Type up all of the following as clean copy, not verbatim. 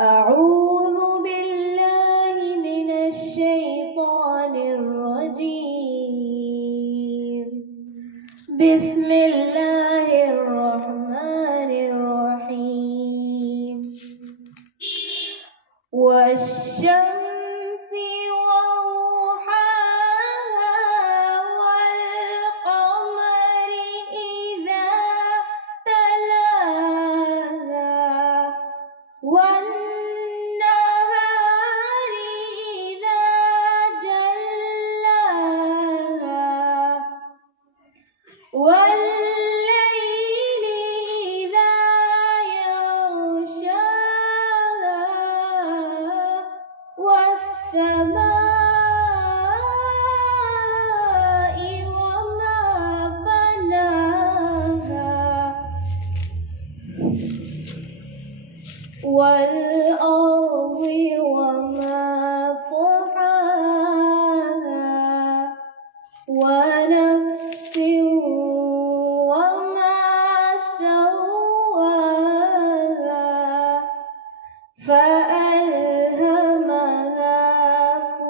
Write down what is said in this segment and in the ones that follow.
أعوذ بالله من الشيطان الرجيم. بسم الله الرحمن الرحيم. والشمس وضحاها والقمر إذا تلاها والنهار إذا جلاها والليل إذا يغشاها والسماء وما بناها والأرض وما طحاها ونفس وما سواها فألهمها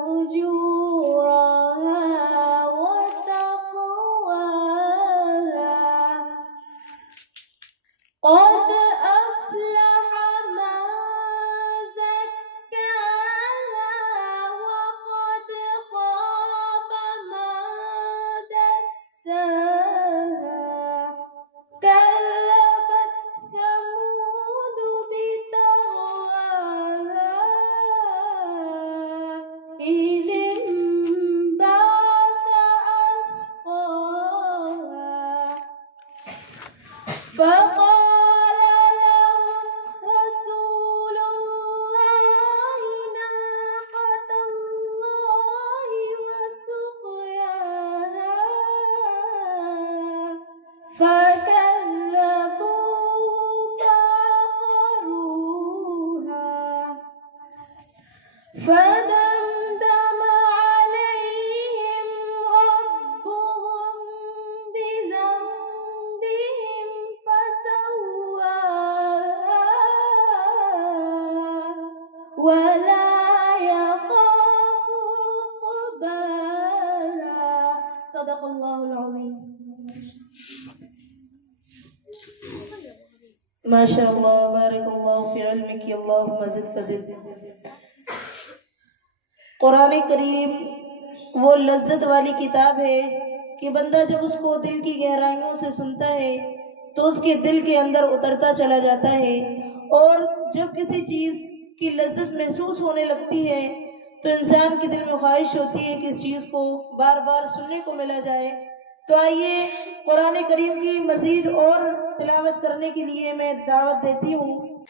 فجورها وتقواها قد أفلح من زكاها وقد خاب من دساها كذبت ثمود بطغواها إذ انبعث أشقاها فقال لهم رسول الله ناقة الله وسقياها فكذبوه فعقروها فدمدم عليهم ربهم بذنبهم فسواها ولا يخاف عقباها. صدق الله العظيم. माशाअल्लाह बारकल्लाहु फी इल्मिक अल्लाहुम्मा ज़िद फज़िद। कुरान करीम वो लज्जत वाली किताब है कि बंदा जब उसको दिल की गहराइयों से सुनता है तो उसके दिल के अंदर उतरता चला जाता है, और जब किसी चीज़ की लज्जत महसूस होने लगती है तो इंसान के दिल में ख्वाहिश होती है कि इस चीज़ को बार बार सुनने को मिला जाए। तो आइए कुरान करीम की मज़ीद और तिलावत करने के लिए मैं दावत देती हूँ।